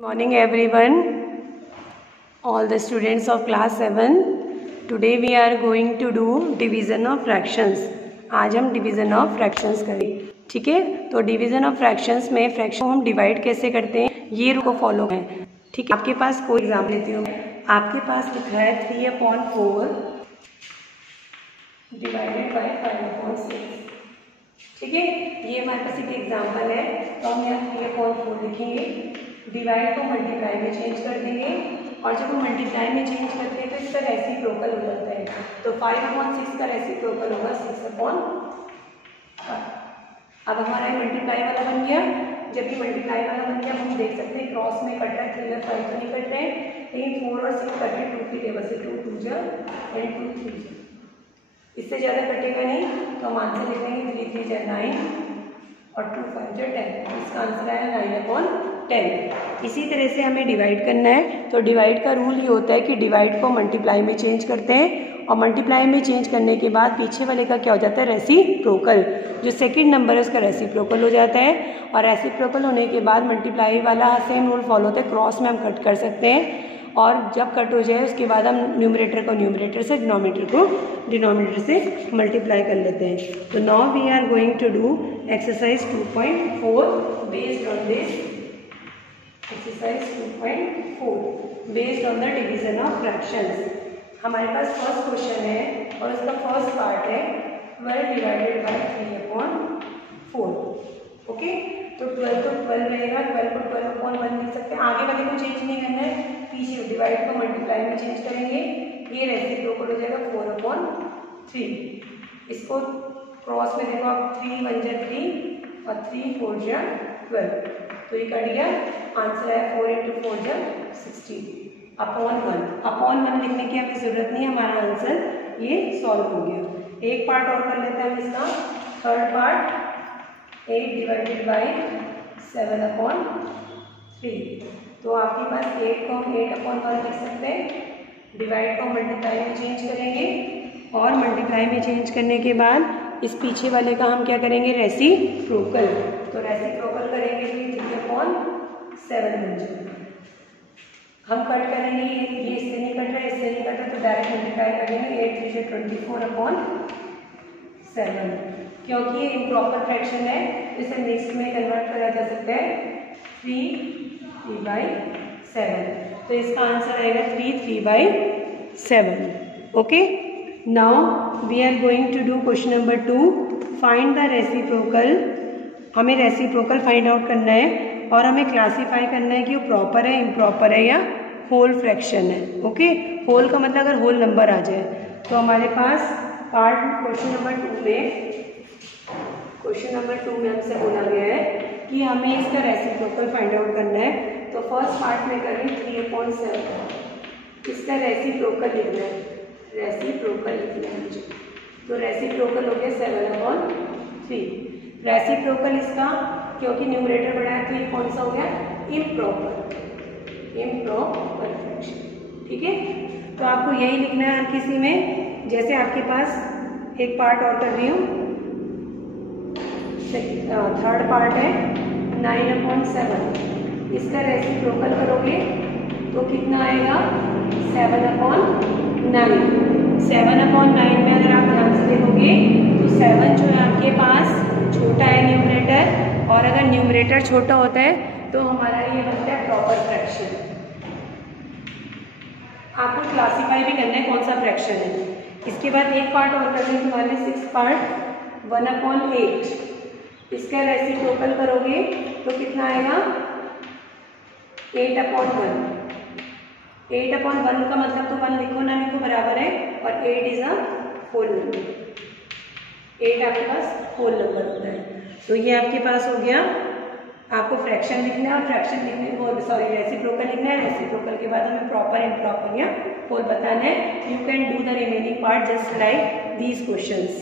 Morning everyone, all the students of class 7. Today we are going to do division of fractions. आज हम division of fractions करें, ठीक है। तो division of fractions में fraction को हम divide कैसे करते हैं ये रूल को फॉलो करें, ठीक है। आपके पास कोई एग्जाम्पल लेती हूँ, आपके पास लिखा है 3/4 डिवाइडेड बाई 5/6, ठीक है। ये हमारे पास एक एग्जाम्पल है, तो हम यहाँ 3/4 लिखेंगे, डिवाइड को मल्टीप्लाई में चेंज कर देंगे, और जब हम मल्टीप्लाई में चेंज करते हैं तो इसका रेसिप्रोकल हो जाता है। तो 5/6 का रेसिप्रोकल होगा 6/5। अब हमारा मल्टीप्लाई वाला बन गया। जब ये मल्टीप्लाई वाला बन गया हम देख सकते हैं क्रॉस में कट रहा है, 3 और 5 तो नहीं कट रहे हैं, लेकिन 4 और 6 कट रहे हैं 2 की टेबल से, 2 2 जा एंड 2 3 जा, इससे ज़्यादा कटेगा नहीं। तो हम आंसर लिख देंगे 3 3 जा 9 और 2 5 जा 10। इसका आंसर आया 9/10। इसी तरह से हमें डिवाइड करना है। तो डिवाइड का रूल ये होता है कि डिवाइड को मल्टीप्लाई में चेंज करते हैं, और मल्टीप्लाई में चेंज करने के बाद पीछे वाले का क्या हो जाता है, रेसिप्रोकल। जो सेकंड नंबर है उसका रेसिप्रोकल हो जाता है, और रेसिप्रोकल होने के बाद मल्टीप्लाई वाला सेम रूल फॉलो होता है, क्रॉस में हम कट कर सकते हैं, और जब कट हो जाए उसके बाद हम न्यूमरेटर को न्यूमरेटर से, डिनोमिनेटर को डिनोमिनेटर से मल्टीप्लाई कर लेते हैं। तो now we are going to do exercise 2.4 based on this. Exercise 2.4 based on the division of fractions. हमारे पास फर्स्ट क्वेश्चन है और उसका फर्स्ट पार्ट है 12 डिवाइडेड बाई 3/4। ओके, तो 12 तो 12 रहेगा, 12 को 12/1 लिख सकते हैं। आगे वाले को चेंज नहीं करना है, पीछे डिवाइड को मल्टीप्लाई में चेंज करेंगे। ये रेसिप्रोकल हो जाएगा 4/3। इसको क्रॉस में देखो आप, 3 1 जा 3 और 3 4 जा 12, तो ये कट गया। आंसर है 4 × 4 जा 16/1 लिखने की हमें जरूरत नहीं, हमारा आंसर ये सॉल्व हो गया। एक पार्ट और कर लेते हैं हम इसका, थर्ड पार्ट 8 डिवाइडेड बाई 7/3। तो आपके पास 8 को हम 8/1 लिख सकते हैं, डिवाइड को मल्टीप्लाई में चेंज करेंगे, और मल्टीप्लाई में चेंज करने के बाद इस पीछे वाले का हम क्या करेंगे, रेसिप्रोकल। तो रेसिप्रोकल करेंगे तो 3/7 बन जाएगा। हम कट करेंगे, ये इससे नहीं कट रहा है, इससे नहीं कट रहा, तो डायरेक्ट मल्टीप्लाई कर देंगे। 8 3 से 24/7, क्योंकि ये इम्प्रॉपर फ्रैक्शन है, इसे नेक्स्ट में कन्वर्ट करा जा सकता है 3/7। तो इसका आंसर आएगा 3/7। Okay, now we are going to do question number 2, find the reciprocal. हमें रेसिप्रोकल फाइंड आउट करना है, और हमें क्लासीफाई करना है कि वो प्रॉपर है, इम्प्रॉपर है, या होल फ्रैक्शन है। ओके, होल का मतलब अगर होल नंबर आ जाए। तो हमारे पास पार्ट क्वेश्चन नंबर 2 में हमसे बोला गया है कि हमें इसका रेसिप्रोकल फाइंड आउट करना है। तो फर्स्ट पार्ट में करें 3/7, इसका रेसिप्रोकल लिखना है, रेसिप्रोकल लिखना है मुझे। तो रेसिप्रोकल हो गया 7/3। रेसिप्रोकल इसका, क्योंकि न्यूमरेटर बड़ा है तो ये कौन सा हो गया, इम्प्रॉपर फ्रैक्शन, ठीक है। तो आपको यही लिखना है हर किसी में। जैसे आपके पास एक पार्ट और कर रही हूँ, थर्ड पार्ट है 9/7, इसका रेसिप्रोकल करोगे तो कितना आएगा, 7/9। 7/9 में अगर आप ध्यान से देखोगे तो 7 जो है आपके पास छोटा है न्यूमरेटर, और अगर न्यूमरेटर छोटा होता है तो हमारा ये बनता है प्रॉपर फ्रैक्शन। आपको क्लासीफाई भी करना है कौन सा फ्रैक्शन है। इसके बाद एक पार्ट और करने के बाद 6 पार्ट 1/8, इसका रेसिप्रोकल करोगे तो कितना आएगा, 8/1। 8/1 का मतलब तो 1 लिखो ना लिखो बराबर है, और 8 इज अ होल नंबर। 8 आपके पास होल नंबर होता है। तो ये आपके पास हो गया, आपको फ्रैक्शन लिखना है, और फ्रैक्शन लिखने को रेसिप्रोकल लिखना है। रेसिप्रोकल के बाद हमें प्रॉपर इम्प्रॉपर या होल बताना है। You can do the remaining part just like these questions.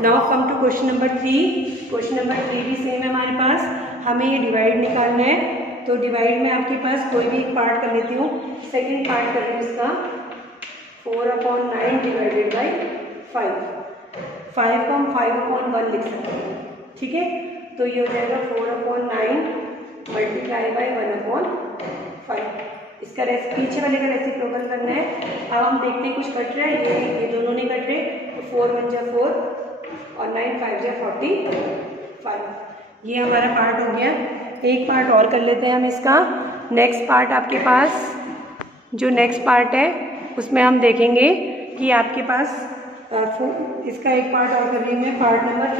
Now come to question number 3। Question number 3 भी सेम है हमारे पास, हमें ये डिवाइड निकालना है। तो डिवाइड में आपके पास कोई भी एक पार्ट कर लेती हूँ, सेकेंड पार्ट कर रही हूँ इसका 4/9 डिवाइडेड बाई 5। 5 को हम 5/1 लिख सकते हैं, ठीक है। तो ये हो जाएगा 4/9 मल्टीप्लाई बाई 1/5। इसका पीछे वाले का रेसिप्रोकल करना है। अब हम देखते हैं कुछ कट रहा है, ये दोनों नहीं कट रहे, तो 4 1 जा 4 और 9 5 जा 45। ये हमारा पार्ट हो गया। एक पार्ट और कर लेते हैं हम इसका। नेक्स्ट पार्ट आपके पास जो नेक्स्ट पार्ट है उसमें हम देखेंगे कि आपके पास इसका एक पार्ट और कर रही हूँ मैं, पार्ट नंबर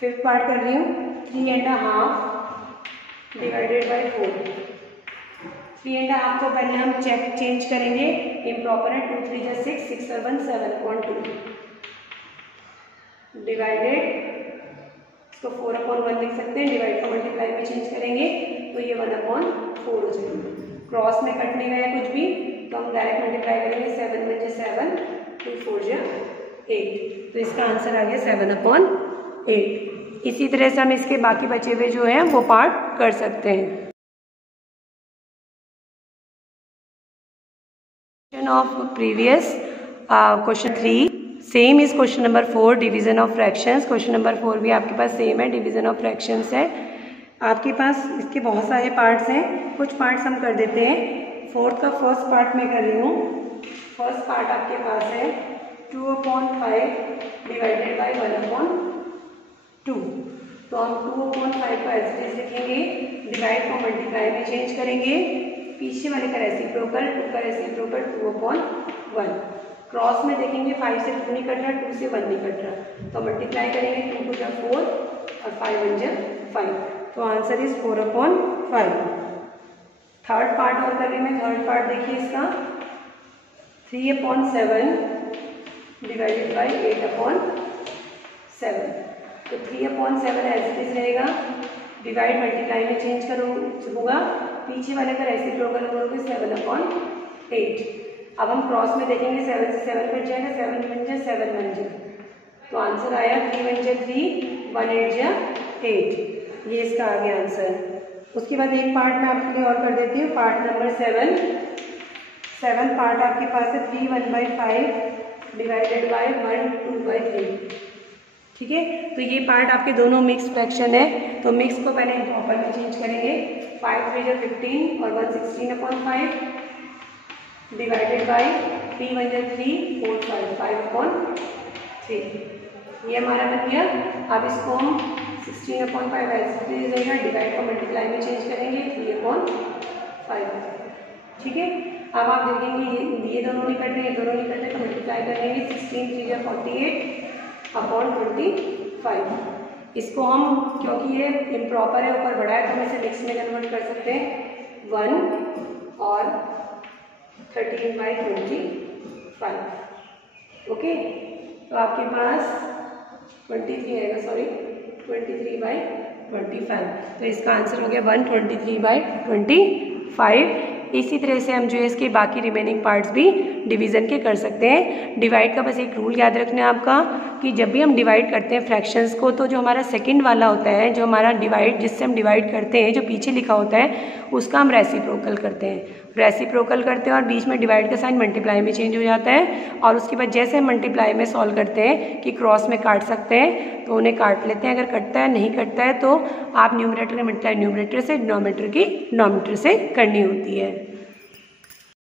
5th पार्ट कर रही हूँ। 3 1/2 डिवाइडेड बाई 4। 3 1/2 को पहले हम चेंज करेंगे, इम्प्रॉपर है। 2 3 जा 6 6 7 7/2 डिवाइडेड, इसको 4/1 लिख सकते हैं। डिवाइड को मल्टीप्लाई में चेंज करेंगे तो ये 1/4 हो जाएगा। क्रॉस में कट नहीं गया कुछ भी, तो हम डायरेक्ट मल्टीप्लाई करेंगे। 7 1 जा 7 2 4 जा 8, तो इसका आंसर आ गया 7/8। इसी तरह से हम इसके बाकी बचे हुए जो हैं वो पार्ट कर सकते हैं। Of previous question 3 same is question number 4 division of fractions. Question number 4 भी आपके पास सेम है, डिवीजन ऑफ फ्रैक्शंस है। आपके पास इसके बहुत सारे पार्ट्स हैं, कुछ पार्ट्स हम कर देते हैं। 4th का फर्स्ट पार्ट मैं कर रही हूँ। फर्स्ट पार्ट आपके पास है 2/5 डिवाइडेड बाई 1/2। तो हम 2/5 को ऐसे लिखेंगे, डिवाइड को मल्टीप्लाई में चेंज करेंगे। पीछे वाले का रेसिप्रोकल, 2 का रेसिप्रोकल 2/1। क्रॉस में देखेंगे 5 से 2 नहीं कट रहा, 2 से 1 नहीं कट रहा, तो मल्टीप्लाई करेंगे। 2 2 जा 4 और 5 1 जा 5, तो आंसर इज 4/5। थर्ड पार्ट और कर रही मैं। थर्ड पार्ट देखिए इसका 3/7 डिवाइडेड बाई 8/7। तो 3/7 एज इट इज रहेगा, डिवाइड मल्टीप्लाई में चेंज होगा। पीछे वाले का रेसिप्रोकल करोगे 7/8। अब हम क्रॉस में देखेंगे, 7 से 7 कट जाएगा, 7 1 जा 7 1 जा, तो आंसर आया 3 1 जा 3 1 8 जा 8। ये इसका आ गया आंसर। उसके बाद एक पार्ट मैं आपके लिए और कर देती हूँ, पार्ट नंबर 7 पार्ट आपके पास है 3 1/5 डिवाइडेड बाई 1 2/3। ठीक है, तो ये पार्ट आपके दोनों मिक्स फ्रैक्शन है, तो मिक्स को पहले प्रॉपर में चेंज करेंगे। 5 3 जा 15 और 1 16/5 डिवाइडेड बाई 3 1 जा 3 4 5 5/3। ये हमारा बन गया। अब इसको हम 16/5 ऐसे रहेगा, डिवाइड को मल्टीप्लाई में चेंज करेंगे 3/5। ठीक है, अब आप देखेंगे ये दोनों नहीं कट रहे, ये दोनों नहीं कट रहे, तो मल्टीप्लाई करेंगे। 16 3 जा 48/25। इसको हम, क्योंकि ये इम्प्रॉपर है, ऊपर बढ़ा है, तो हम इसे मिक्स में कन्वर्ट कर सकते हैं। 1 और 13/25। ओके, तो आपके पास 23 आएगा, सॉरी 23/25। तो इसका आंसर हो गया 123/25। इसी तरह से हम जो है इसके बाकी रिमेनिंग पार्ट्स भी डिवीज़न के कर सकते हैं। डिवाइड का बस एक रूल याद रखना है आपका, कि जब भी हम डिवाइड करते हैं फ्रैक्शंस को, तो जो हमारा सेकंड वाला होता है, जो हमारा डिवाइड जिससे हम डिवाइड करते हैं, जो पीछे लिखा होता है, उसका हम रेसिप्रोकल करते हैं। रेसिप्रोकल करते हैं और बीच में डिवाइड का साइन मल्टीप्लाई में चेंज हो जाता है। और उसके बाद जैसे हम मल्टीप्लाई में सॉल्व करते हैं कि क्रॉस में काट सकते हैं, तो उन्हें काट लेते हैं। अगर कटता है, नहीं कटता है, तो आप न्यूमरेटर की मल्टीप्लाई न्यूमरेटर से, डिनोमिनेटर की डिनोमिनेटर से करनी होती है।